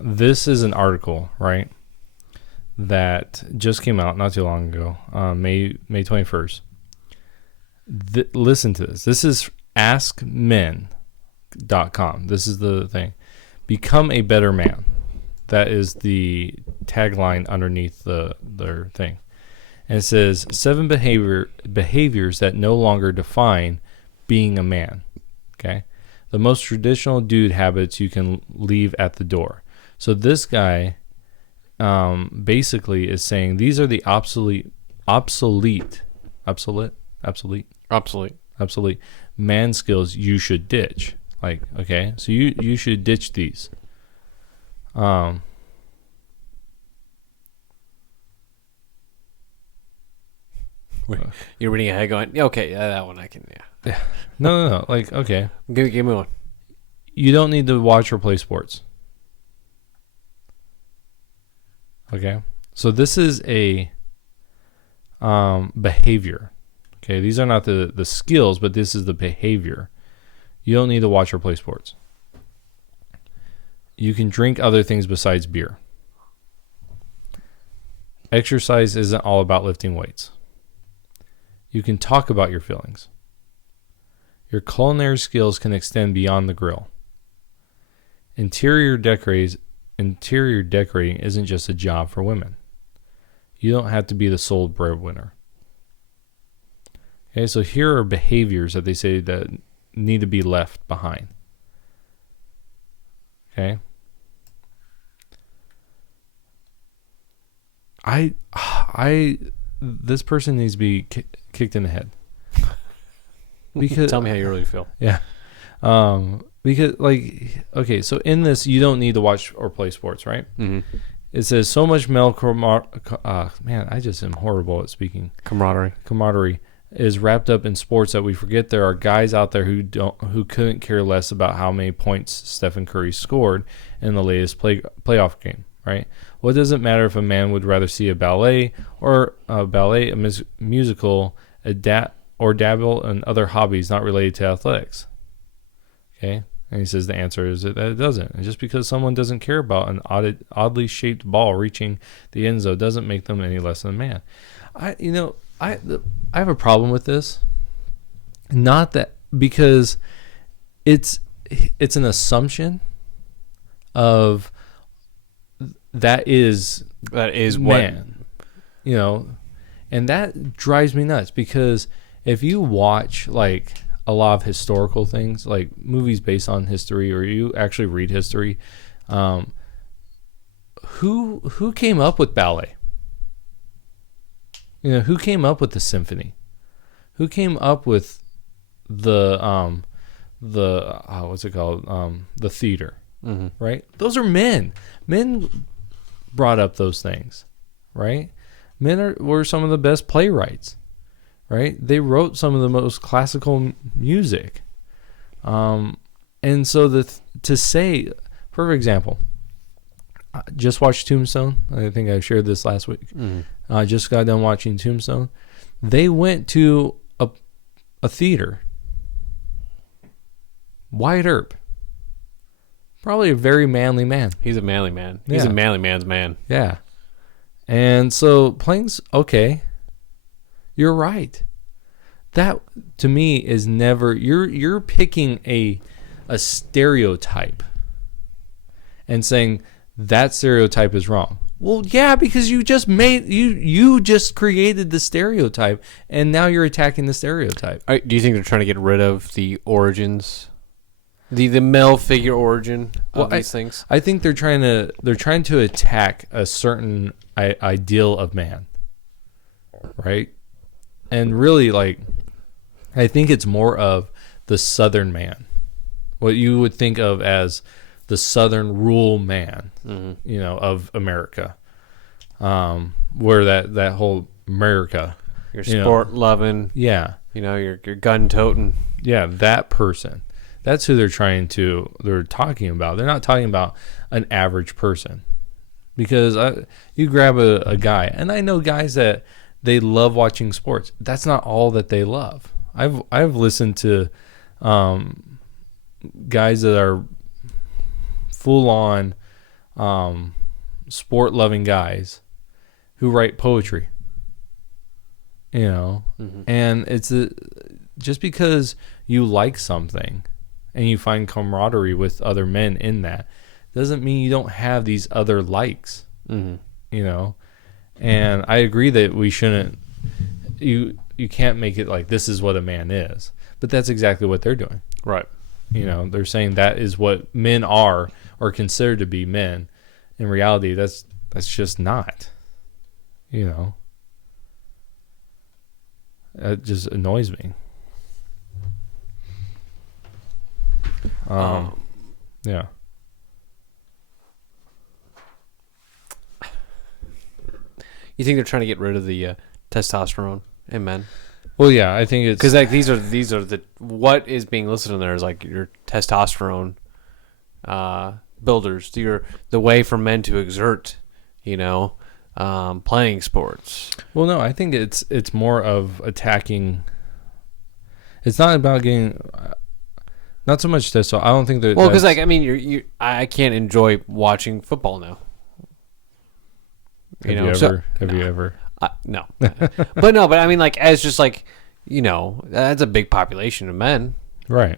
This is an article, right, that just came out not too long ago, May 21st. Listen to this. This is askmen.com. This is the thing. Become a better man. That is the tagline underneath their thing. And it says 7 behaviors that no longer define being a man. Okay? The most traditional dude habits you can leave at the door. So this guy basically is saying these are the obsolete man skills you should ditch. Like, okay, so you should ditch these. You're reading ahead going, yeah, okay, that one I can, yeah. No. Like, okay. Give me one. You don't need to watch or play sports. Okay. So this is a behavior. Okay. These are not the skills, but this is the behavior. You don't need to watch or play sports. You can drink other things besides beer. Exercise isn't all about lifting weights. You can talk about your feelings. Your culinary skills can extend beyond the grill. Interior decorating isn't just a job for women. You don't have to be the sole breadwinner. Okay, so here are behaviors that they say that need to be left behind. Okay. This person needs to be kicked in the head. Because tell me how you really feel. Yeah. Because like, okay, so in this, you don't need to watch or play sports, right? Mm-hmm. It says so much male man, I just am horrible at speaking. Camaraderie is wrapped up in sports that we forget there are guys out there who couldn't care less about how many points Stephen Curry scored in the latest playoff game, right? What does it matter if a man would rather see a ballet, musical, or dabble in other hobbies not related to athletics? Okay, and he says the answer is that it doesn't. And just because someone doesn't care about an oddly shaped ball reaching the end zone doesn't make them any less than a man. I have a problem with this. Not that, because it's an assumption of that is man, and that drives me nuts, because if you watch like a lot of historical things, like movies based on history, or you actually read history, who came up with ballet? Who came up with the symphony? Who came up with the what's it called? The theater, mm-hmm. Right? Those are men. Men brought up those things, right? Men were some of the best playwrights, right? They wrote some of the most classical music, and so to say, perfect example. I just watched Tombstone. I think I shared this last week. Mm-hmm. I just got done watching Tombstone. They went to a theater. Wyatt Earp, probably a very manly man. He's a manly man. Yeah. He's a manly man's man. Yeah. And so playing's okay. You're right. That to me is never. You're picking a stereotype and saying that stereotype is wrong. Well, yeah, because you just created the stereotype, and now you're attacking the stereotype. Do you think they're trying to get rid of the origins, the male figure origin of these things? I think they're trying to attack a certain ideal of man, right? And really, like, I think it's more of the Southern man, what you would think of as the Southern rural man, mm-hmm. Of America, where that whole America, your sport loving, yeah, your gun toting, yeah, that person. That's who they're talking about. They're not talking about an average person, because you grab a guy, and I know guys that they love watching sports. That's not all that they love. I've listened to guys that are full on sport loving guys who write poetry. And it's just because you like something and you find camaraderie with other men in that doesn't mean you don't have these other likes. And I agree that we shouldn't, you can't make it like this is what a man is, but that's exactly what they're doing. Right. They're saying that is what men are or considered to be men. In reality, that's just not. It just annoys me. Yeah. You think they're trying to get rid of the testosterone in men? Well, yeah, I think it's because like these are the what is being listed in there is like your testosterone builders. The way for men to exert, playing sports. Well, no, I think it's more of attacking. It's not about getting. Not so much testosterone. I don't think that. Well, because I can't enjoy watching football now. Have you ever? No, but I mean, like, as just like, that's a big population of men, right?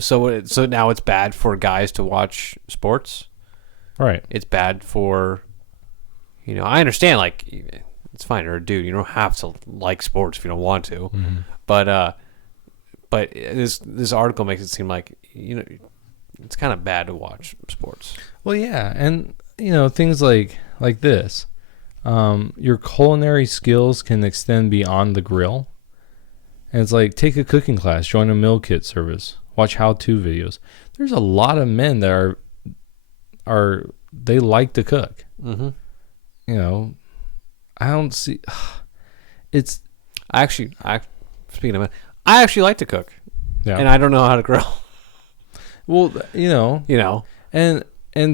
So now it's bad for guys to watch sports, right? It's bad for, I understand, like, it's fine, you're a dude, you don't have to like sports if you don't want to, but this article makes it seem like it's kind of bad to watch sports. Well, yeah, and things like this. Your culinary skills can extend beyond the grill. And it's like, take a cooking class, join a meal kit service, watch how-to videos. There's a lot of men that they like to cook. I don't see, Speaking of it, I actually like to cook. Yeah. And I don't know how to grill. Well, and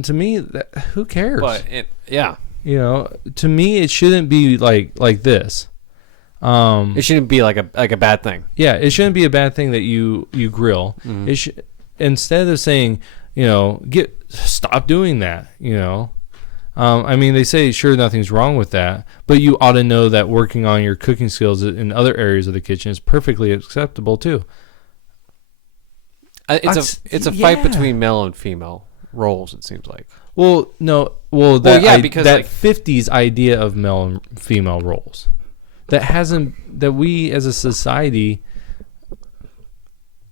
to me, who cares? But yeah. To me, it shouldn't be like this. It shouldn't be like a bad thing. Yeah, it shouldn't be a bad thing that you grill. Instead of saying, stop doing that. They say sure nothing's wrong with that, but you ought to know that working on your cooking skills in other areas of the kitchen is perfectly acceptable too. It's a fight between male and female roles. It seems like. Well, no. Well, because that like 50s idea of male and female roles that we as a society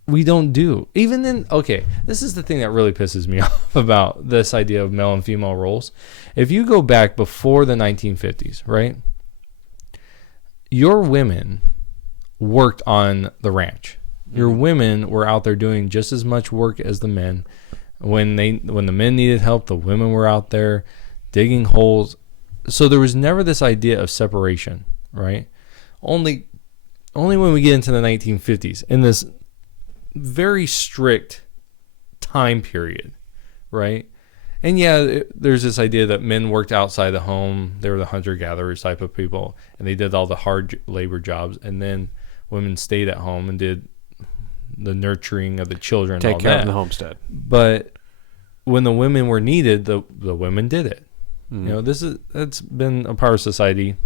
we don't do. Even then, okay, this is the thing that really pisses me off about this idea of male and female roles. If you go back before the 1950s, right? Your women worked on the ranch. Your women were out there doing just as much work as the men. When the men needed help, the women were out there digging holes. So there was never this idea of separation, right? Only when we get into the 1950s, in this very strict time period, right? And yeah, there's this idea that men worked outside the home. They were the hunter-gatherers type of people, and they did all the hard labor jobs. And then women stayed at home and did the nurturing of the children, take care of the homestead. But when the women were needed, the women did it. That's been a part of society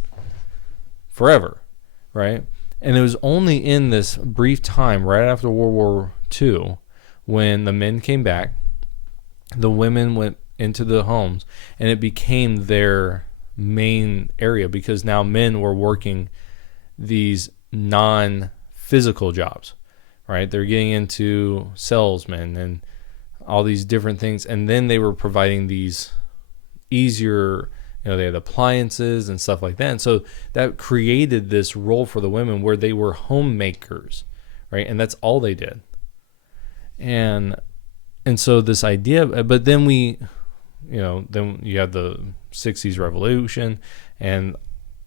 forever, right? And it was only in this brief time right after World War II when the men came back, the women went into the homes, and it became their main area because now men were working these non-physical jobs. Right, they're getting into salesmen and all these different things, and then they were providing these easier, they had appliances and stuff like that, and so that created this role for the women where they were homemakers, right, and that's all they did, and so this idea, but then then you have the '60s revolution, and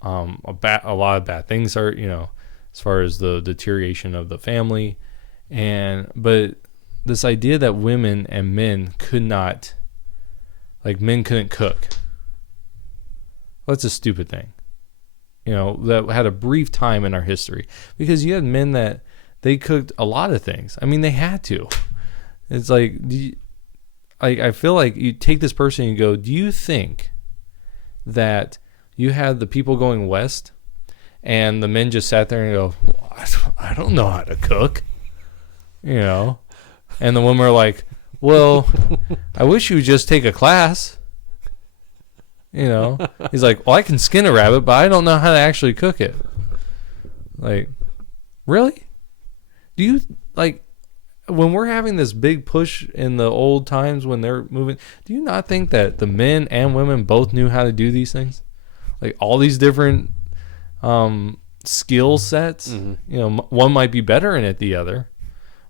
a lot of bad things are, as far as the deterioration of the family. But this idea that women and men could not, like men couldn't cook, well, that's a stupid thing. That had a brief time in our history because you had men that they cooked a lot of things. I mean, they had to. It's like, I feel like you take this person and you go, do you think that you had the people going west and the men just sat there and go, well, I don't know how to cook, you know? And the women are like, well, I wish you would just take a class. You know, he's like, well, I can skin a rabbit, but I don't know how to actually cook it. Like, really? Do you, like, when we're having this big push in the old times when they're moving, do you not think that the men and women both knew how to do these things? Like, all these different skill sets, you know, one might be better in it than the other,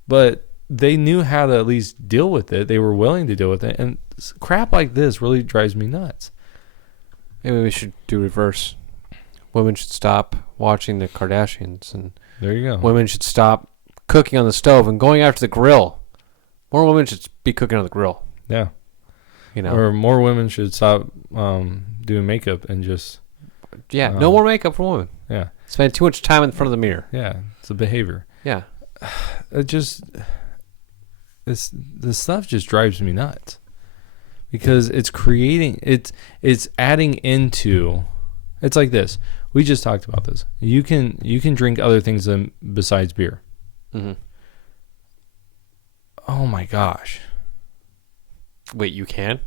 but they knew how to at least deal with it. They were willing to deal with it. And crap like this really drives me nuts. Maybe we should do reverse. Women should stop watching the Kardashians, and there you go. Women should stop cooking on the stove and going after the grill. More women should be cooking on the grill. Yeah. You know, or more women should stop doing makeup and just no more makeup for women. Yeah. Spend too much time in front of the mirror. Yeah, it's a behavior. Yeah. It just this stuff just drives me nuts. Because it's creating, it's adding into, it's like this. We just talked about this. You can drink other things besides beer. Mm-hmm. Oh my gosh. Wait, you can?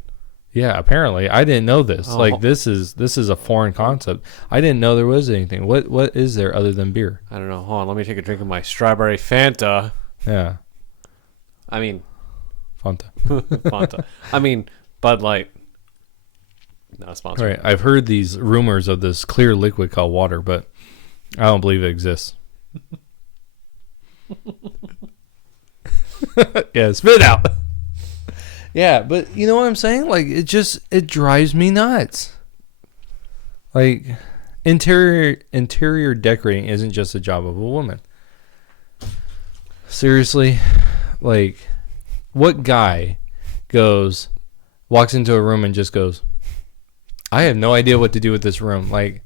Yeah, apparently I didn't know this. Oh. Like this is a foreign concept. I didn't know there was anything. What is there other than beer? I don't know. Hold on, let me take a drink of my strawberry Fanta. Yeah. I mean, Fanta. Fanta. I mean, Bud Light. Not a sponsor. Right. I've heard these rumors of this clear liquid called water, but I don't believe it exists. Yeah, spit out. Yeah, but you know what I'm saying? Like it drives me nuts. Like interior decorating isn't just a job of a woman. Seriously, like what guy walks into a room and just goes, I have no idea what to do with this room. Like,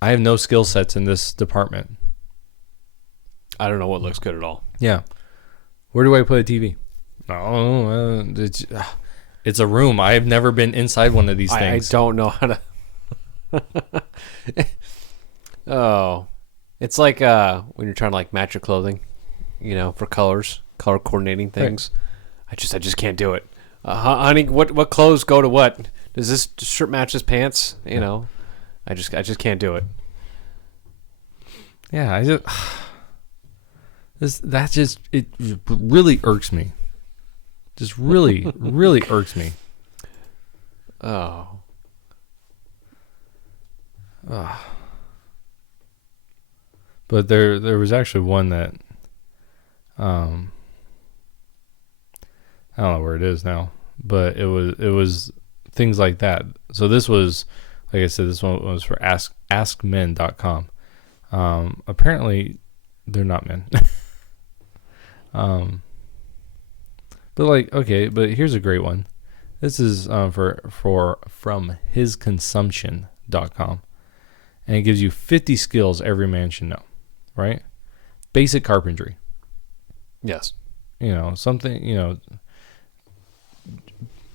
I have no skill sets in this department. I don't know what looks good at all. Yeah. Where do I put a TV? Oh, it's a room. I have never been inside one of these things. I don't know how to. Oh, it's like when you're trying to like match your clothing, you know, for color coordinating things. Right. I just can't do it. Honey, what clothes go to what? Does this shirt match this pants? You know, I just can't do it. Yeah, it really irks me. Just really, really irks me. Oh. But there was actually one that I don't know where it is now, but it was things like that. So this was, like I said, this one was for askmen.com. Apparently they're not men. But like, okay, but here's a great one. This is from hisconsumption.com. And it gives you 50 skills every man should know, right? Basic carpentry. Yes. You know, something, you know,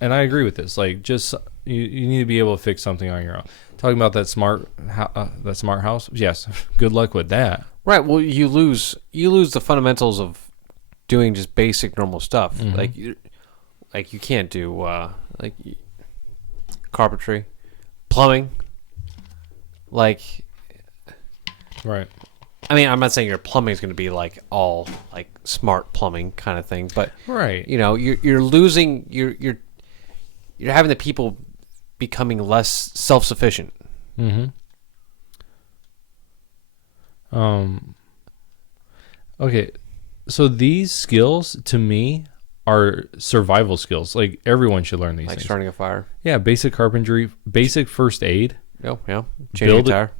and I agree with this. Like, just you need to be able to fix something on your own. Talking about that smart house. Yes, good luck with that. Right. Well, you lose the fundamentals of doing just basic normal stuff. Mm-hmm. Like you can't do carpentry, plumbing. Like, right. I mean, I'm not saying your plumbing is going to be like all like smart plumbing kind of thing, but right. You know, you're losing you're having the people becoming less self-sufficient. Mm-hmm. Okay, so these skills to me are survival skills. Like everyone should learn these. Like things. Starting a fire. Yeah, basic carpentry, basic first aid. Oh, yeah. Change your tire.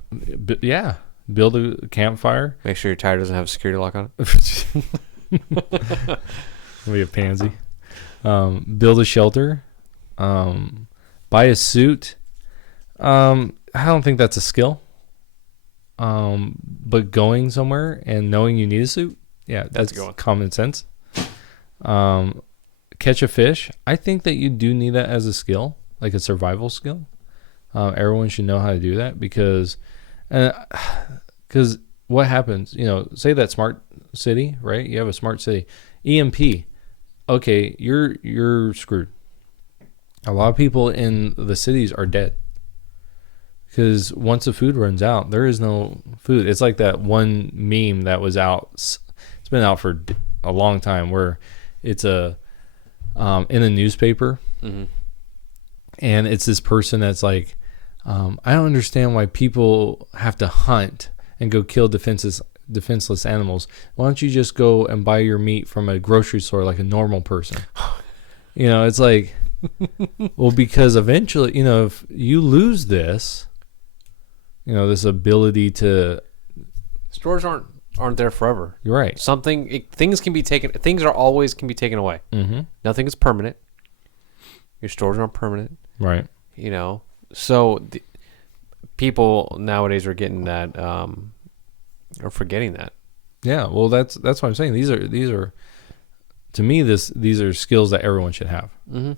Yeah. Build a campfire. Make sure your tire doesn't have a security lock on it. Be a pansy. Build a shelter. Buy a suit. I don't think that's a skill. But going somewhere and knowing you need a suit, yeah, that's common sense. catch a fish, I think that you do need that as a skill, like a survival skill. Everyone should know how to do that because what happens, say that smart city, right? You have a smart city, EMP. Okay, you're screwed. A lot of people in the cities are dead because once the food runs out, there is no food. It's like that one meme that was out. It's been out for a long time where it's in a newspaper, and it's this person that's like, I don't understand why people have to hunt and go kill defenseless animals. Why don't you just go and buy your meat from a grocery store like a normal person? It's like, well, because eventually, if you lose this, this ability to, stores aren't there forever. You're right. Things can be taken. Things are always can be taken away. Mm-hmm. Nothing is permanent. Your stores aren't permanent. Right. So people nowadays are getting that, or forgetting that. Yeah. Well, that's what I'm saying. These are, to me, these are skills that everyone should have. Mm-hmm.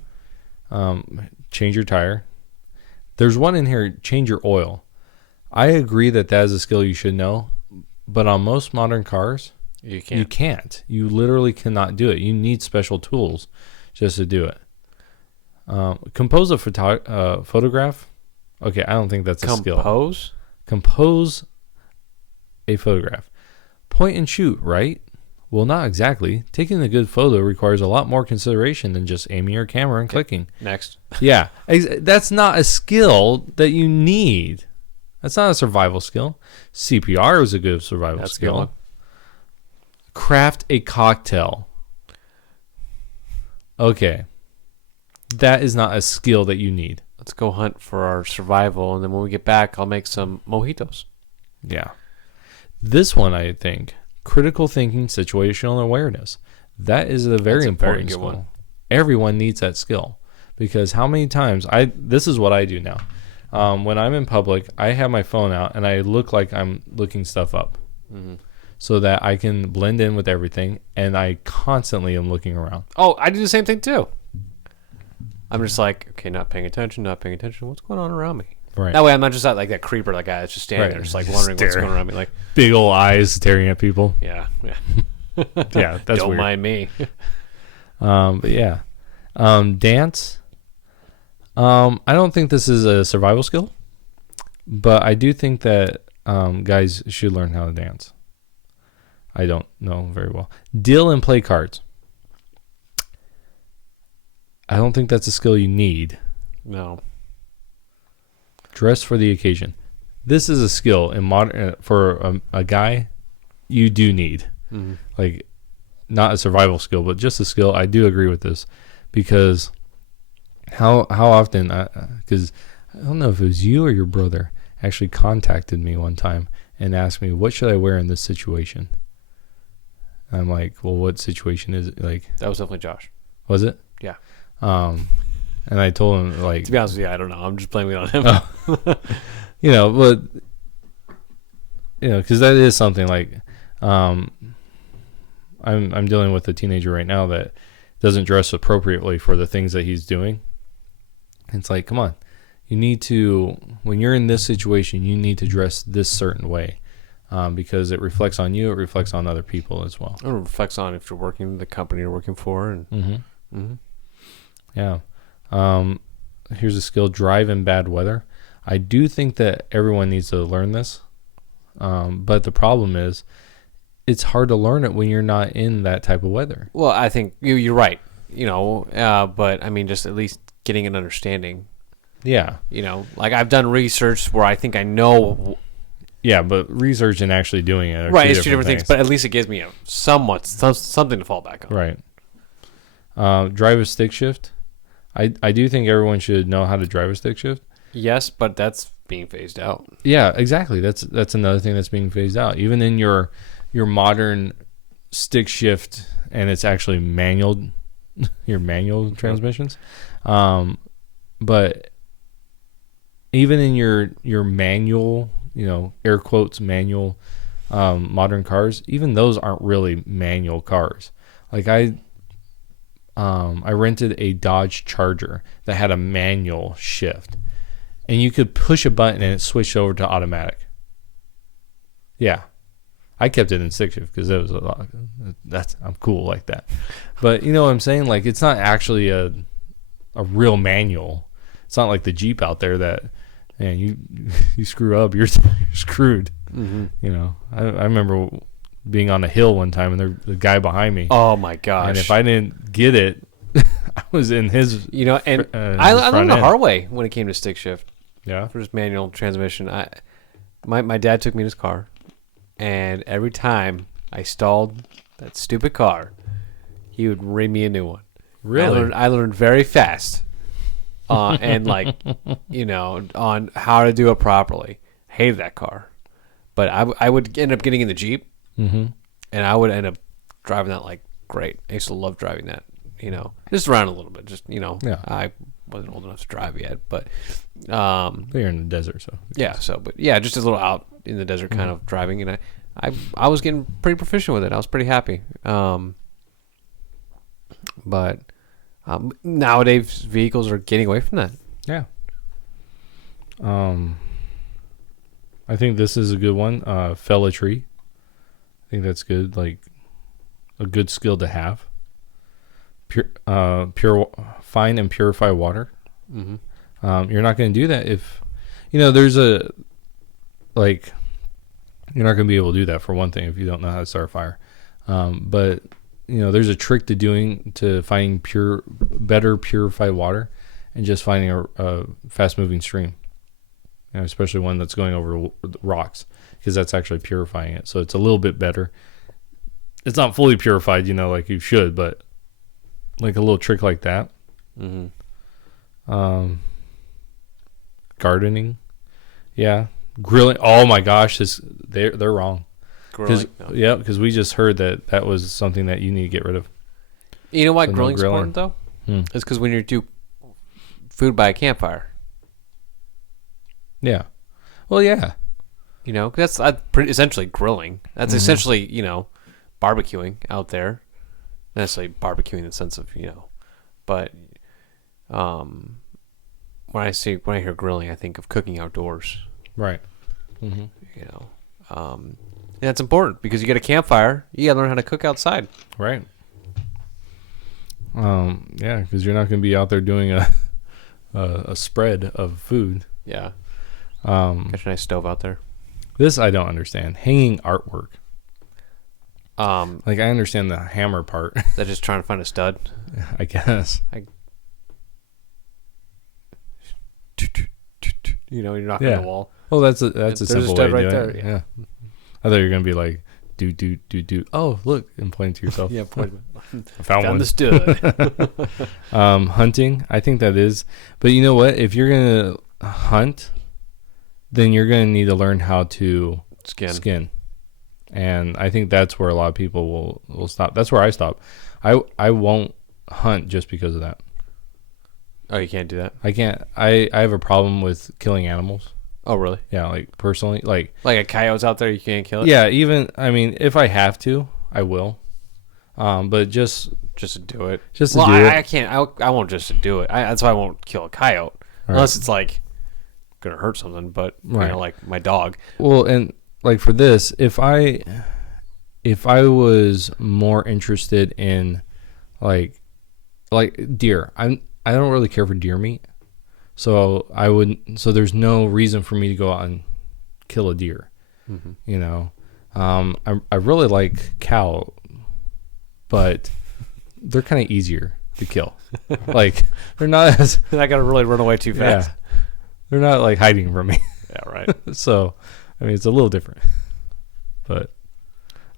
Change your tire. There's one in here. Change your oil. I agree that is a skill you should know, but on most modern cars, you can't. You can't. You literally cannot do it. You need special tools just to do it. Compose a photograph. Okay, I don't think that's a skill. Compose a photograph. Point and shoot, right? Well, not exactly. Taking a good photo requires a lot more consideration than just aiming your camera and clicking. Next. Yeah, that's not a skill that you need. That's not a survival skill. CPR is a good survival skill. Craft a cocktail. Okay. That is not a skill that you need. Let's go hunt for our survival, and then when we get back, I'll make some mojitos. Yeah. This one, I think, critical thinking, situational awareness. That is a very important skill. One. Everyone needs that skill because how many times this is what I do now. When I'm in public, I have my phone out and I look like I'm looking stuff up so that I can blend in with everything, and I constantly am looking around. Oh, I do the same thing too. I'm just like, okay, not paying attention. What's going on around me? Right. That way I'm not just like that creeper, like guy that's just standing there, just like wondering what's going on around me. Like big old eyes staring at people. Yeah. Yeah, that's Don't weird. mind me. But yeah. Dance. I don't think this is a survival skill, but I do think that guys should learn how to dance. I don't know very well. Deal and play cards. I don't think that's a skill you need. No. Dress for the occasion. This is a skill in modern for a guy. You do need like not a survival skill, but just a skill. I do agree with this because how often? Because I don't know if it was you or your brother actually contacted me one time and asked me what should I wear in this situation. I'm like, well, what situation is it? Like that was definitely Josh. Was it? Yeah. And I told him, like, to be honest with you, I don't know. I'm just blaming it on him. But because that is something like, I'm dealing with a teenager right now that doesn't dress appropriately for the things that he's doing. It's like, come on, you need to, when you're in this situation, you need to dress this certain way, because it reflects on you. It reflects on other people as well. It reflects on if you're working the company you're working for, and yeah. Here's a skill: drive in bad weather. I do think that everyone needs to learn this, but the problem is, it's hard to learn it when you're not in that type of weather. Well, I think you're right. But I mean, just at least getting an understanding. Yeah. Like I've done research where I think I know. Yeah, but research and actually doing it are right. It's two different things, but at least it gives me something to fall back on. Right. Drive a stick shift. I do think everyone should know how to drive a stick shift. Yes, but that's being phased out. Yeah, exactly. That's another thing that's being phased out. Even in your modern stick shift, and it's actually manual, your manual transmissions. But even in your manual, air quotes manual, modern cars, even those aren't really manual cars. Like I rented a Dodge Charger that had a manual shift, and you could push a button and it switched over to automatic. Yeah, I kept it in stick shift because it was a lot. I'm cool like that. But you know what I'm saying? Like, it's not actually a real manual. It's not like the Jeep out there that, man, you screw up, you're screwed. Mm-hmm. You know, I remember being on a hill one time and the guy behind me. Oh my gosh! And if I didn't get it, I was in his. You know, and I learned the hard way when it came to stick shift. Yeah. For just manual transmission, my dad took me in his car, and every time I stalled that stupid car, he would ring me a new one. Really? I learned very fast, and like, you know, on how to do it properly. Hated that car, but I would end up getting in the Jeep, mm-hmm. and I would end up driving that like great. I used to love driving that, you know, just around a little bit. Just, you know, yeah. I wasn't old enough to drive yet, but you're in the desert, so yeah. So, but yeah, just a little out in the desert kind of driving, and I was getting pretty proficient with it. I was pretty happy. But nowadays vehicles are getting away from that. Yeah. I think this is a good one. Fell a tree. I think that's good. Like, a good skill to have. Find and purify water. Mm-hmm. You're not going to do that if, you know, there's a, like, you're not going to be able to do that for one thing if you don't know how to start a fire. But, you know, there's a trick to finding better purified water and just finding a fast moving stream. You know, especially one that's going over rocks, because that's actually purifying it. So it's a little bit better. It's not fully purified, you know, like you should, but like a little trick like that. Mm-hmm. Gardening. Yeah. Grilling. Oh my gosh, they're wrong. Grilling. No. Yeah, because we just heard that was something that you need to get rid of. You know why So no grilling's grilling. important though? It's because when you do food by a campfire. Yeah. Well, yeah. You know, 'cause that's essentially grilling. That's essentially, you know, barbecuing out there. Not necessarily barbecuing in the sense of, you know, but when I hear grilling, I think of cooking outdoors. Right. Mm-hmm. You know, and that's important because you get a campfire, you gotta learn how to cook outside. Right. Yeah, because you're not going to be out there doing a spread of food. Yeah. Get a nice stove out there. This I don't understand. Hanging artwork. Like, Like, I understand the hammer part. they're just trying to find a stud. I guess. You know, you're knocking Yeah. the wall. Oh, that's a There's a simple stud way right to do there, it. yeah. Yeah. I thought you were gonna be like, do. Oh, look, and point to yourself. Yeah, I found one. the stud. Hunting, I think that is. But you know what? If you're gonna hunt, then you're gonna need to learn how to skin. And I think that's where a lot of people will stop. That's where I stop. I won't hunt just because of that. Oh, you can't do that? I can't. I have a problem with killing animals. Oh, really? Yeah, like personally, like a coyote's out there, you can't kill it? yeah. Even I mean, if I have to, I will. But just Just to do it. Just to do it. I can't. I won't just to do it. That's why I won't kill a coyote. Right. Unless it's like going to hurt something. But, you Right. know, like my dog. well, and like for this, if I was more interested in like deer, I don't really care for deer meat. So I wouldn't. So there's no reason for me to go out and kill a deer. Mm-hmm. You know, I really like cow, but they're kind of easier to kill. Like they're not as I got to really run away too fast. yeah, they're not like hiding from me. Yeah, right. So I mean it's a little different. But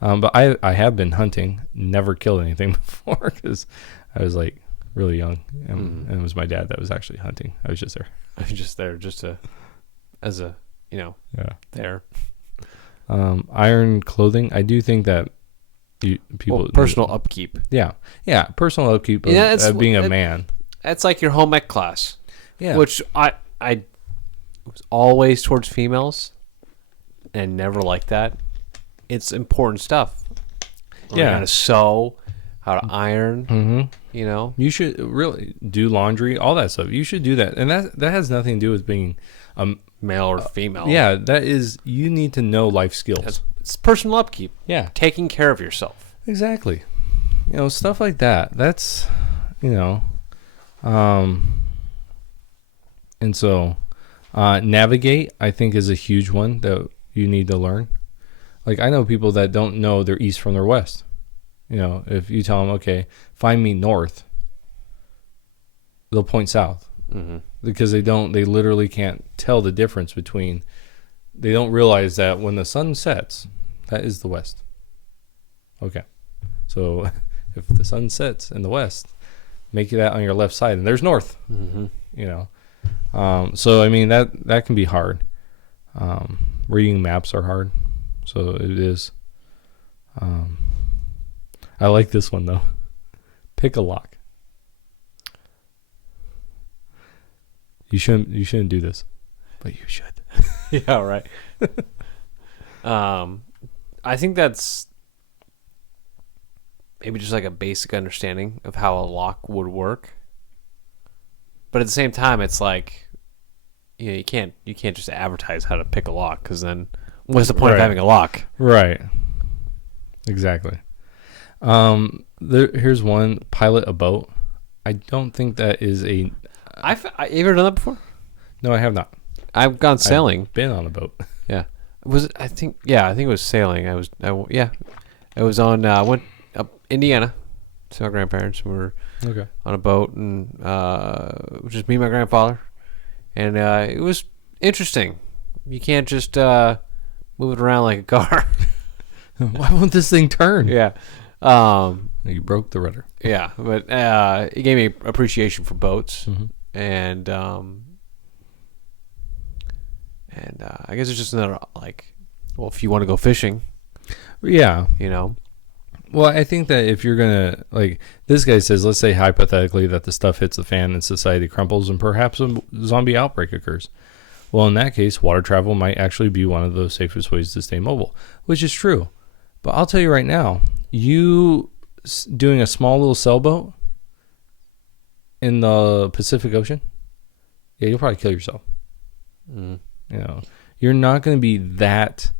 I have been hunting, never killed anything before because I was like really young, and it was my dad that was actually hunting. I was just there. I was just there just to, as a, you know, Yeah. there. Iron clothing. I do think that people personal upkeep. Yeah, personal upkeep of, Yeah, of being a man. That's like your home ec class. Yeah, Which I was always towards females and never like that. It's important stuff. Yeah. How to sew, how to iron, You know, You should really do laundry, all that stuff. You should do that, and that has nothing to do with being, male or female. yeah. That is, you need to know life skills. It's personal upkeep. Yeah, Taking care of yourself. exactly. Stuff like that. That's, and so, navigate, I think, is a huge one that you need to learn. Like, I know people that don't know their east from their west. If you tell them, okay, find me north, they'll point south, because they literally can't tell the difference between, they don't realize that when the sun sets, that is the west. Okay. So if the sun sets in the west, make that on your left side, and there's north, so, I mean, that can be hard. Reading maps are hard. So it is. I like this one though. Pick a lock. You shouldn't do this, but you should. Yeah, right. I think that's maybe just like a basic understanding of how a lock would work. But at the same time, it's like, you can't just advertise how to pick a lock, because then what's the point of having a lock? Right. Exactly. Here's one: pilot a boat. I don't think that is a. You ever done that before? No, I have not. I've gone sailing. I've been on a boat. Yeah. I think it was sailing. It was on. I went up Indiana to my grandparents. We were Okay. on a boat, and just me and my grandfather, and it was interesting. You can't just move it around like a car. Why won't this thing turn? Yeah. You broke the rudder. Yeah, but it gave me appreciation for boats, Mm-hmm. and I guess it's just another, like, well, if you want to go fishing, Yeah. Well, I think that if you're gonna, like, this guy says, let's say hypothetically that the stuff hits the fan and society crumples and perhaps a zombie outbreak occurs. Well, in that case, water travel might actually be one of the safest ways to stay mobile, which is true. But I'll tell you right now, you doing a small little sailboat in the Pacific Ocean, yeah, you'll probably kill yourself. You're not going to be that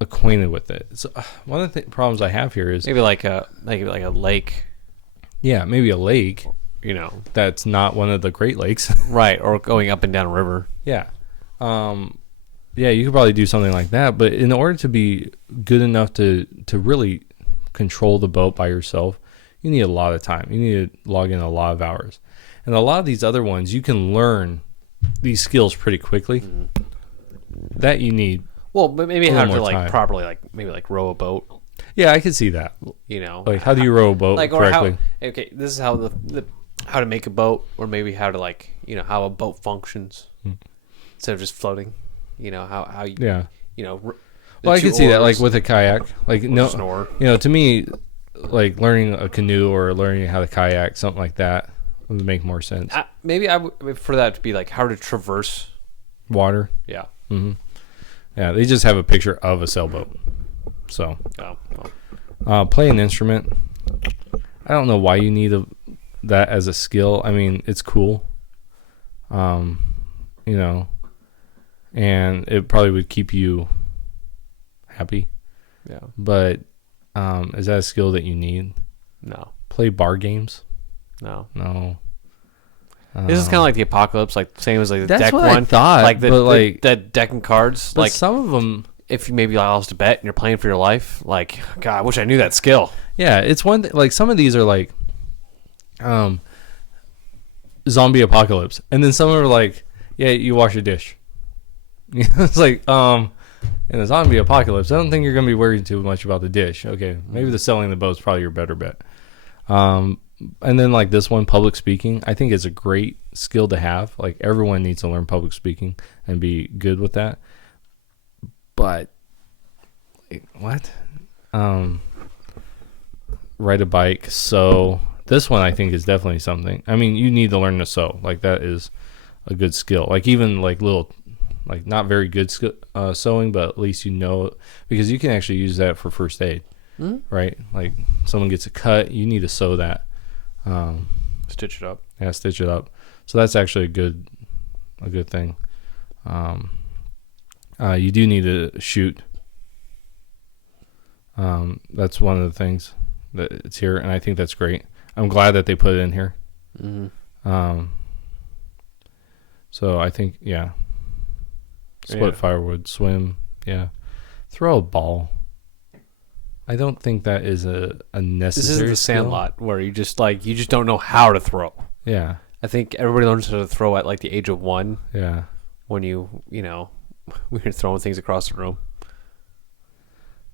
acquainted with it. So one of the problems I have here is maybe like a lake. Yeah, maybe a lake. That's not one of the Great Lakes. Right, or going up and down a river. Yeah. Yeah, you could probably do something like that, but in order to be good enough to really control the boat by yourself, you need a lot of time. You need to log in a lot of hours. And a lot of these other ones, you can learn these skills pretty quickly. That you need. Well, but maybe how to time. Properly row a boat. Yeah, I can see that. Like, how do you row a boat correctly? Okay, this is how how to make a boat, or maybe how to how a boat functions instead of just floating. How you Well, I can see that, like with a kayak, snore. To me, like learning a canoe or learning how to kayak, something like that would make more sense. Maybe I would prefer that to be like how to traverse water. Yeah. Mm-hmm. Yeah, they just have a picture of a sailboat. So, play an instrument. I don't know why you need that as a skill. I mean, it's cool. And it probably would keep you happy. Yeah. But is that a skill that you need? No. Play bar games? No. This is kind of like the apocalypse, like same as like the that's deck what one. I thought, like the deck and cards. But like some of them, if you maybe lost a bet and you're playing for your life, like, God, I wish I knew that skill. yeah, it's one like some of these are like, zombie apocalypse, and then some are like, yeah, you wash your dish. It's like, in a zombie apocalypse, I don't think you're gonna be worried too much about the dish. Okay, maybe the selling the boat is probably your better bet. And then like this one, public speaking, I think is a great skill to have. Like everyone needs to learn public speaking and be good with that. But what? Ride a bike. So this one I think is definitely something. I mean, you need to learn to sew. Like that is a good skill. Like even like little, like not very good sewing, but at least because you can actually use that for first aid. right? Like someone gets a cut, you need to sew that. Stitch it up. Yeah, stitch it up. So that's actually a good thing. You do need to shoot. That's one of the things that it's here, and I think that's great. I'm glad that they put it in here. So I think, split firewood, swim, throw a ball. I don't think that is a necessary. This isn't the skill. Sandlot where you just don't know how to throw. Yeah. I think everybody learns how to throw at like the age of 1. Yeah. When when you're throwing things across the room.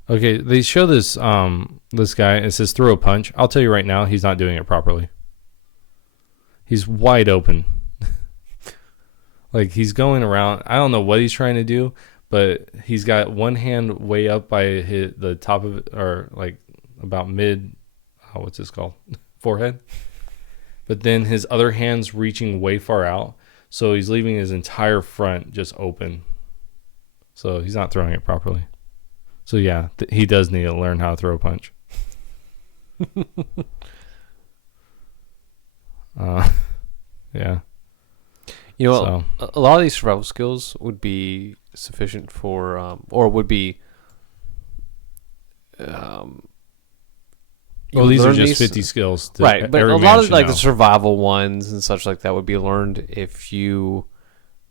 Okay, they show this this guy. It says throw a punch. I'll tell you right now, he's not doing it properly. He's wide open. Like he's going around. I don't know what he's trying to do, but he's got one hand way up by the top of it, or like about mid. What's this called? Forehead. But then his other hand's reaching way far out, so he's leaving his entire front just open. So he's not throwing it properly. So yeah, he does need to learn how to throw a punch. Yeah. You know, so. A lot of these survival skills would be sufficient for, or would be. Well, these are just 50 skills, right? But a lot of like the survival ones and such like that would be learned if you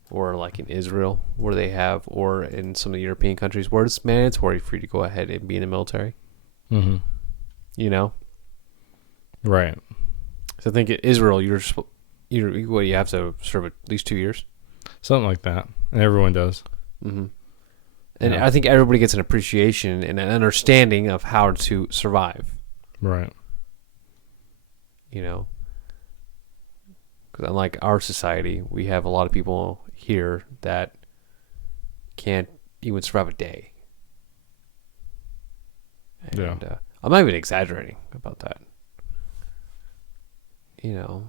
were like in Israel, where they have, or in some of the European countries where it's mandatory for you to go ahead and be in the military. Mm-hmm. You know, right? So I think in Israel, you have to serve at least 2 years, something like that, and everyone does. Mm-hmm. And I think everybody gets an appreciation and an understanding of how to survive. Right. You know, because unlike our society, we have a lot of people here that can't even survive a day. And, I'm not even exaggerating about that. You know,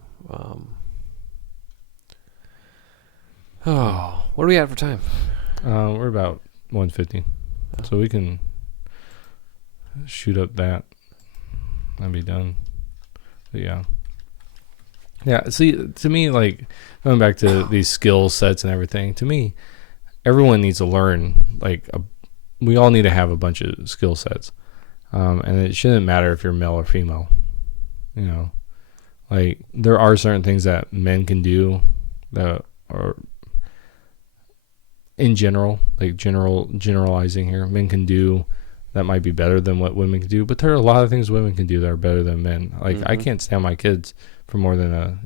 what are we at for time? We're about 150, so we can shoot up that and be done. But yeah. See, to me, like going back to these skill sets and everything, to me, everyone needs to learn. We all need to have a bunch of skill sets, and it shouldn't matter if you're male or female. You know, like there are certain things that men can do that are, in general, like generalizing here, men can do that might be better than what women can do, but there are a lot of things women can do that are better than men. Like I can't stand my kids for more than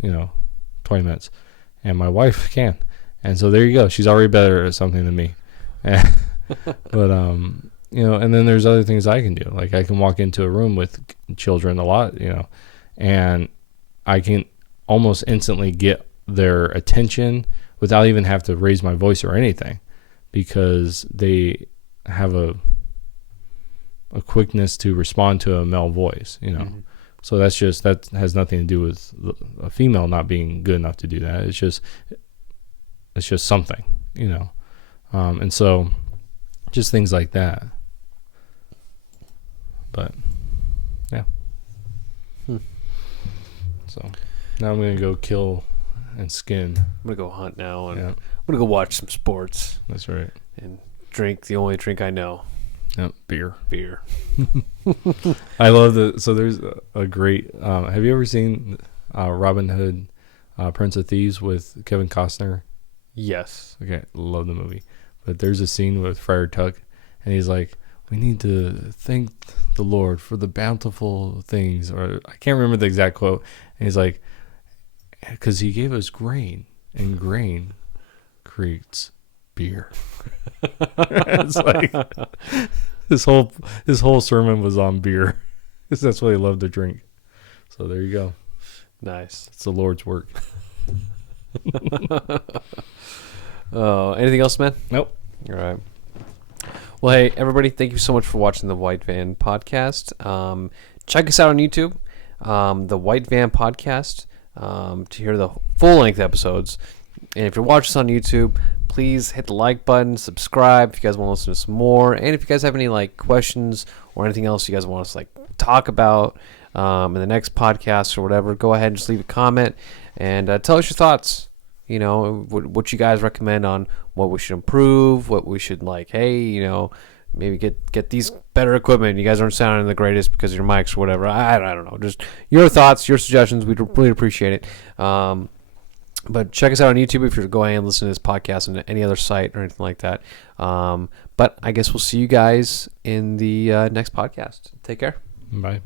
20 minutes, and my wife can, and so there you go. She's already better at something than me. But and then there's other things I can do. Like I can walk into a room with children a lot, and I can almost instantly get their attention without even have to raise my voice or anything, because they have a quickness to respond to a male voice, So that has nothing to do with a female not being good enough to do that. It's just something, and so just things like that. But yeah. So now I'm gonna go kill and skin. I'm gonna go hunt now, and I'm gonna go watch some sports. That's right. And drink the only drink I know. Yep, beer. I love so there's a great, have you ever seen Robin Hood, Prince of Thieves with Kevin Costner? Yes. Okay, love the movie. But there's a scene with Friar Tuck, and he's like, we need to thank the Lord for the bountiful things, or I can't remember the exact quote. And he's like, because he gave us grain, and grain creates beer. It's like his whole sermon was on beer, because that's what he loved to drink. So there you go. Nice. It's the Lord's work. Anything else, man? Nope. All right. Well, hey, everybody, thank you so much for watching the White Van Podcast. Check us out on YouTube, the White Van Podcast, to hear the full-length episodes. And if you're watching us on YouTube, please hit the like button, subscribe if you guys want to listen to some more, and if you guys have any like questions or anything else you guys want us to like talk about in the next podcast or whatever, go ahead and just leave a comment and tell us your thoughts. You know, what you guys recommend on what we should improve, what we should like, hey, you know, maybe get these better equipment. You guys aren't sounding the greatest because of your mics or whatever. I don't know. Just your thoughts, your suggestions. We'd really appreciate it. But check us out on YouTube if you're going and listen to this podcast on any other site or anything like that. But I guess we'll see you guys in the next podcast. Take care. Bye.